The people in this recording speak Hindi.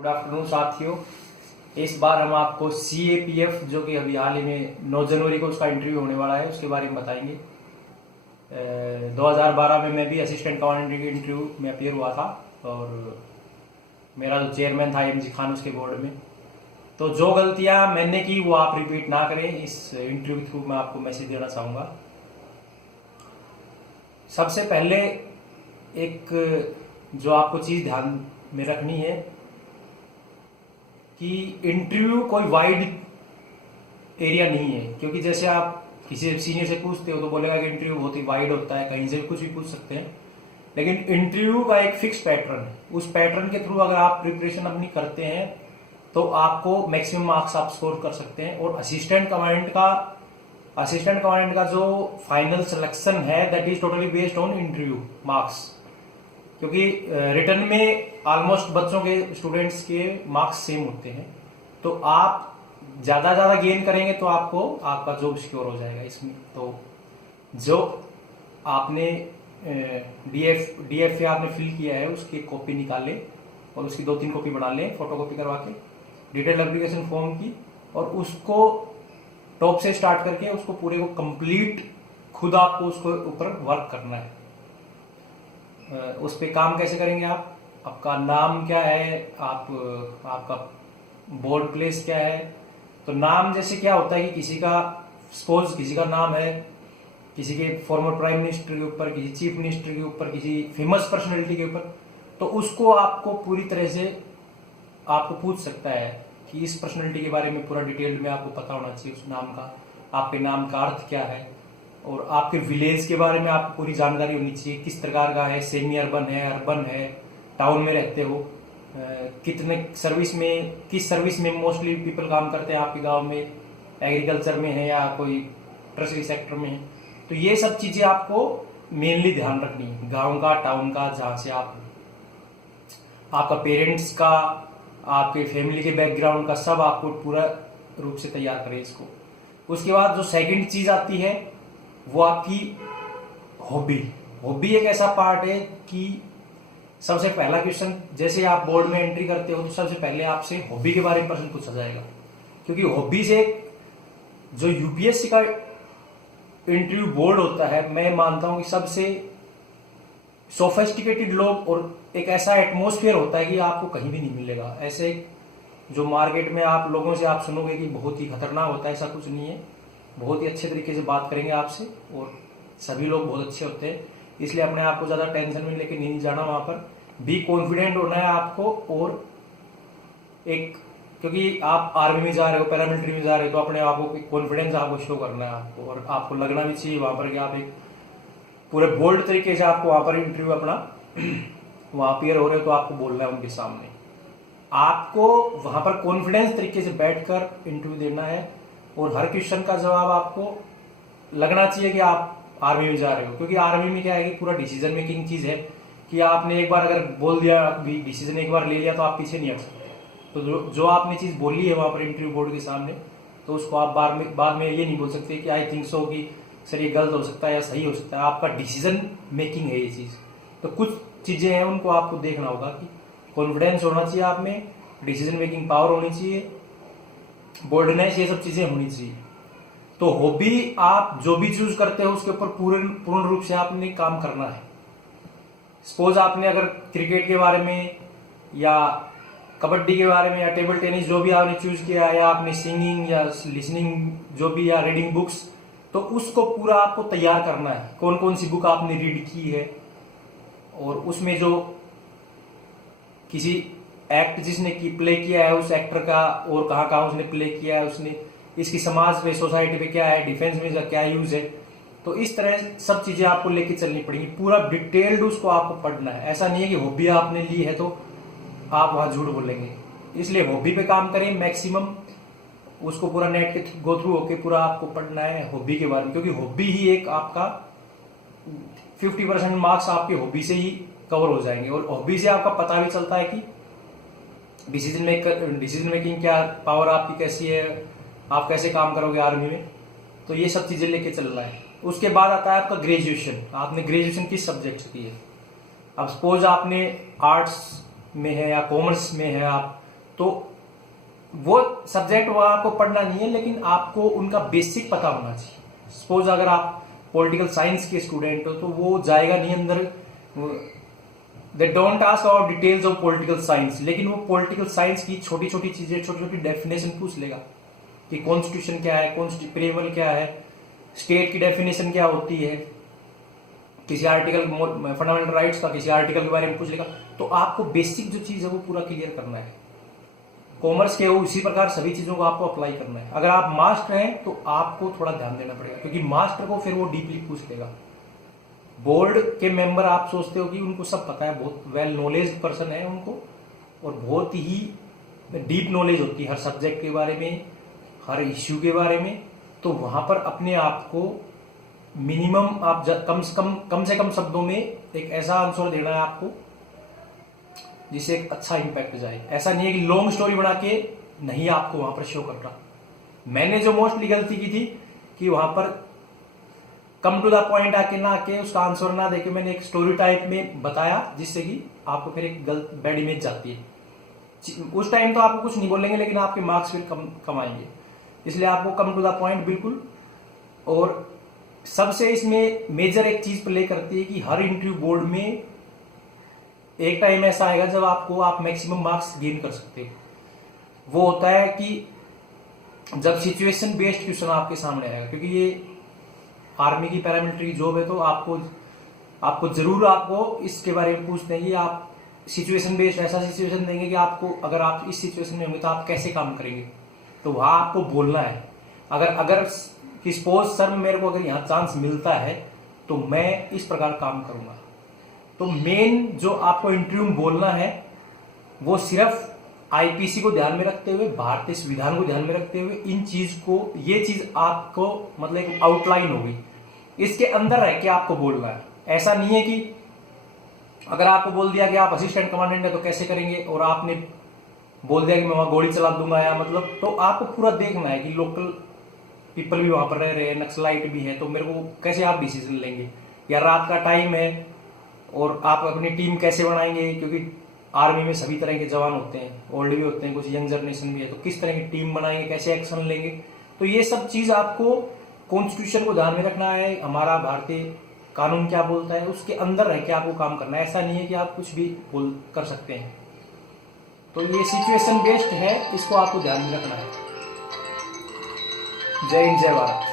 गुड आफ्टरनून साथियों। इस बार हम आपको CAPF जो कि अभी हाल ही में 9 जनवरी को उसका इंटरव्यू होने वाला है उसके बारे में बताएंगे। 2012 में मैं भी असिस्टेंट कमांडेंट के इंटरव्यू में अपियर हुआ था और मेरा जो चेयरमैन था MG खान उसके बोर्ड में। तो जो गलतियां मैंने की वो आप रिपीट ना करें, इस इंटरव्यू के थ्रू मैं आपको मैसेज देना चाहूँगा। सबसे पहले एक जो आपको चीज़ ध्यान में रखनी है कि इंटरव्यू कोई वाइड एरिया नहीं है, क्योंकि जैसे आप किसी सीनियर से पूछते हो तो बोलेगा कि इंटरव्यू बहुत ही वाइड होता है, कहीं से भी कुछ भी पूछ सकते हैं। लेकिन इंटरव्यू का एक फिक्स पैटर्न है, उस पैटर्न के थ्रू अगर आप प्रिपरेशन अपनी करते हैं तो आपको मैक्सिमम मार्क्स आप स्कोर कर सकते हैं। और असिस्टेंट कमांडेंट का जो फाइनल सिलेक्शन है that is totally based on interview marks, क्योंकि रिटर्न में ऑलमोस्ट बच्चों के स्टूडेंट्स के मार्क्स सेम होते हैं। तो आप ज्यादा गेन करेंगे तो आपका जॉब सिक्योर हो जाएगा इसमें। तो जो आपने DFA आपने फिल किया है उसकी कॉपी निकाले और उसकी 2-3 कॉपी बना लें फोटोकॉपी करवा के, डिटेल एप्लीकेशन फॉर्म की, और उसको टॉप से स्टार्ट करके उसको पूरे को कंप्लीट खुद आपको उसको ऊपर वर्क करना है। उस पे काम कैसे करेंगे आपका नाम क्या है, आपका बोर्ड प्लेस क्या है। तो नाम जैसे क्या होता है कि किसी का नाम है किसी के फॉर्मर प्राइम मिनिस्टर के ऊपर, किसी चीफ मिनिस्टर के ऊपर, किसी फेमस पर्सनैलिटी के ऊपर, तो उसको आपको पूरी तरह से आपको पूछ सकता है कि इस पर्सनैलिटी के बारे में पूरा डिटेल में आपको पता होना चाहिए, उस नाम का, आपके नाम का अर्थ क्या है, और आपके विलेज के बारे में आपको पूरी जानकारी होनी चाहिए, किस प्रकार का है, सेमी अर्बन है, अर्बन है, टाउन में रहते हो, किस सर्विस में मोस्टली पीपल काम करते हैं आपके गांव में, एग्रीकल्चर में है या कोई टर्शरी सेक्टर में है। तो ये सब चीजें आपको मेनली ध्यान रखनी है, गांव का, टाउन का, जहां से आपका पेरेंट्स का, आपके फैमिली के बैकग्राउंड का, सब आपको पूरा रूप से तैयार करें इसको। उसके बाद जो सेकंड चीज आती है वो आपकी हॉबी एक ऐसा पार्ट है कि सबसे पहला क्वेश्चन जैसे आप बोर्ड में एंट्री करते हो तो सबसे पहले आपसे हॉबी के बारे में प्रश्न पूछा जाएगा, क्योंकि हॉबी से जो UPSC का इंटरव्यू बोर्ड होता है, मैं मानता हूं कि सबसे सोफिस्टिकेटेड लोग और एक ऐसा एटमॉस्फेयर होता है कि आपको कहीं भी नहीं मिलेगा। ऐसे जो मार्केट में आप लोगों से आप सुनोगे कि बहुत ही खतरनाक होता है, ऐसा कुछ नहीं है। बहुत ही अच्छे तरीके से बात करेंगे आपसे और सभी लोग बहुत अच्छे होते हैं, इसलिए अपने आप को ज्यादा टेंशन में लेके नहीं जाना। वहां पर भी कॉन्फिडेंट होना है आपको, और एक क्योंकि आप आर्मी में जा रहे हो, पैरामिलिट्री में जा रहे हो, तो अपने आप को कॉन्फिडेंस आपको शो करना है आपको, और आपको लगना भी चाहिए वहां पर कि आप एक पूरे बोल्ड तरीके से आपको वहां पर इंटरव्यू अपना वहां अपियर हो रहे हो तो आपको बोलना है उनके सामने। आपको वहां पर कॉन्फिडेंस तरीके से बैठकर इंटरव्यू देना है और हर क्वेश्चन का जवाब आपको लगना चाहिए कि आप आर्मी में जा रहे हो, क्योंकि आर्मी में क्या है कि पूरा डिसीजन मेकिंग चीज है कि आपने एक बार अगर बोल दिया, अभी डिसीजन एक बार ले लिया तो आप पीछे नहीं हट सकते। तो जो आपने चीज बोली है वहां पर इंटरव्यू बोर्ड के सामने, तो उसको आप बाद में ये नहीं बोल सकते कि आई थिंक सो कि सर ये गलत हो सकता है या सही हो सकता है। आपका डिसीजन मेकिंग है ये चीज। तो कुछ चीजें हैं उनको आपको देखना होगा कि कॉन्फिडेंस होना चाहिए आप में, डिसीजन मेकिंग पावर होनी चाहिए, बोल्डनेस, ये सब चीजें होनी चाहिए। तो हॉबी आप जो भी चूज करते हो उसके ऊपर पूर्ण रूप से आपने काम करना है। सपोज आपने अगर क्रिकेट के बारे में या कबड्डी के बारे में या टेबल टेनिस जो भी आपने चूज किया, या आपने सिंगिंग या लिसनिंग जो भी, या रीडिंग बुक्स, तो उसको पूरा आपको तैयार करना है। कौन कौन सी बुक आपने रीड की है, और उसमें जो किसी एक्ट जिसने प्ले किया है उस एक्टर का, और कहाँ उसने प्ले किया है, उसने इसकी समाज पे, सोसाइटी पे क्या है, डिफेंस में क्या यूज है। तो इस तरह सब चीजें आपको लेके चलनी पड़ेगी, पूरा डिटेल्ड उसको आपको पढ़ना है। ऐसा नहीं है कि हॉबी आपने ली है तो आप वहां झूठ बोलेंगे। इसलिए हॉबी पे काम करें मैक्सिमम, उसको पूरा नेट के गो थ्रू होके पूरा आपको पढ़ना है हॉबी के बारे में, क्योंकि हॉबी ही एक आपका 50% मार्क्स आपके हॉबी से ही कवर हो जाएंगे। और हॉबी से आपका पता भी चलता है कि डिसीजन मेकिंग क्या पावर आपकी कैसी है, आप कैसे काम करोगे आर्मी में। तो ये सब चीजें लेके चलना है। उसके बाद आता है आपका ग्रेजुएशन। आपने ग्रेजुएशन किस सब्जेक्ट की है। अब सपोज आपने आर्ट्स में है या कॉमर्स में है, आप तो वो सब्जेक्ट वो आपको पढ़ना नहीं है, लेकिन आपको उनका बेसिक पता होना चाहिए। सपोज अगर आप पॉलिटिकल साइंस के स्टूडेंट हो तो वो जाएगा नहीं अंदर, they don't ask about details of political science, लेकिन वो पॉलिटिकल साइंस की छोटी छोटी चीजें, छोटी छोटी डेफिनेशन पूछ लेगा कि कॉन्स्टिट्यूशन क्या है, प्रिएम्बल क्या है, स्टेट की डेफिनेशन क्या होती है, किसी आर्टिकल फंडामेंटल राइट्स का किसी आर्टिकल के बारे में पूछ लेगा। तो आपको बेसिक जो चीज है वो पूरा क्लियर करना है। कॉमर्स के हो इसी प्रकार सभी चीजों को आपको अप्लाई करना है। अगर आप मास्टर हैं तो आपको थोड़ा ध्यान देना पड़ेगा, क्योंकि मास्टर को फिर वो डीपली पूछ लेगा। बोर्ड के मेंबर आप सोचते हो कि उनको सब पता है, बहुत वेल नॉलेज पर्सन है उनको, और बहुत ही डीप नॉलेज होती है हर सब्जेक्ट के बारे में, हर इश्यू के बारे में। तो वहां पर अपने आप को मिनिमम आप कम से कम शब्दों में एक ऐसा आंसर देना है आपको जिससे एक अच्छा इंपैक्ट जाए। ऐसा नहीं है कि लॉन्ग स्टोरी बना के नहीं आपको वहां पर शो कर रहा। मैंने जो मोस्टली गलती की थी कि वहां पर कम टू द पॉइंट आके ना आके उसका आंसर ना देके मैंने एक स्टोरी टाइप में बताया, जिससे कि आपको फिर एक गलत बैड इमेज जाती है। उस टाइम तो आपको कुछ नहीं बोलेंगे, लेकिन आपके मार्क्स फिर कम आएंगे। इसलिए आपको कम टू द पॉइंट बिल्कुल। और सबसे इसमें मेजर एक चीज प्ले करती है कि हर इंटरव्यू बोर्ड में एक टाइम ऐसा आएगा जब आप मैक्सिमम मार्क्स गेन कर सकते हो। वो होता है कि जब सिचुएशन बेस्ड क्वेश्चन आपके सामने आएगा, क्योंकि ये आर्मी की पैरामिलिट्री जॉब है, तो आपको जरूर आपको इसके बारे में पूछते हैं कि आप सिचुएशन बेस्ड ऐसा सिचुएशन देंगे कि आपको, अगर आप इस सिचुएशन में होंगे तो आप कैसे काम करेंगे। तो वहां आपको बोलना है। अगर कि सपोज सर मेरे को अगर यहाँ चांस मिलता है तो मैं इस प्रकार काम करूंगा। तो मेन जो आपको इंटरव्यू में बोलना है वो सिर्फ आईपीसी को ध्यान में रखते हुए, भारतीय संविधान को ध्यान में रखते हुए, ये चीज आपको मतलब एक आउटलाइन होगी, इसके अंदर रह के आपको बोलना है। ऐसा नहीं है कि अगर आपको बोल दिया कि आप असिस्टेंट कमांडेंट है तो कैसे करेंगे, और आपने बोल दिया कि मैं वहां गोली चला दूंगा या मतलब, तो आपको पूरा देखना है कि लोकल पीपल भी वहां पर रह रहे हैं, नक्सलाइट भी है, तो मेरे को कैसे आप डिसीजन लेंगे, या रात का टाइम है और आप अपनी टीम कैसे बनाएंगे, क्योंकि आर्मी में सभी तरह के जवान होते हैं, ओल्ड भी होते हैं, कुछ यंग जनरेशन भी है, तो किस तरह की टीम बनाएंगे, कैसे एक्शन लेंगे। तो ये सब चीज आपको कॉन्स्टिट्यूशन को ध्यान में रखना है, हमारा भारतीय कानून क्या बोलता है उसके अंदर रह के आपको काम करना है। ऐसा नहीं है कि आप कुछ भी कर सकते हैं। तो ये सिचुएशन बेस्ड है, इसको आपको ध्यान में रखना है। जय हिंद, जय भारत।